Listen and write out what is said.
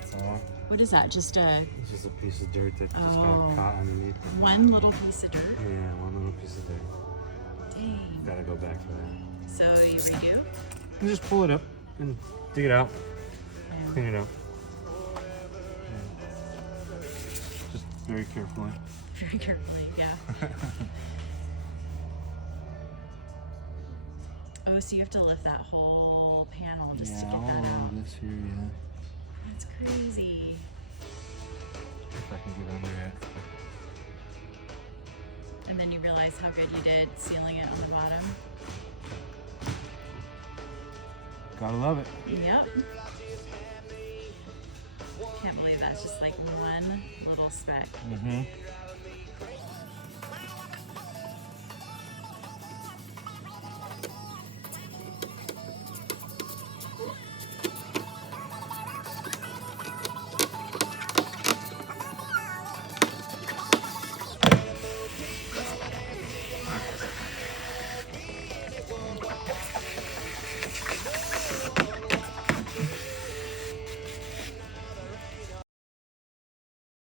That's all. What is that? Just a... It's just a piece of dirt that just got caught underneath. One little piece of dirt? Yeah, one little piece of dirt. Dang. Gotta go back for that. So you redo? You just pull it up and dig it out. Yeah. Clean it up. Just very carefully. Very carefully, yeah. Oh, so you have to lift that whole panel just to get that all out. of this here, yeah. That's crazy. If I can get under it. And then you realize how good you did sealing it on the bottom. Gotta love it. Yep. Can't believe that's just like one little speck. Mm-hmm.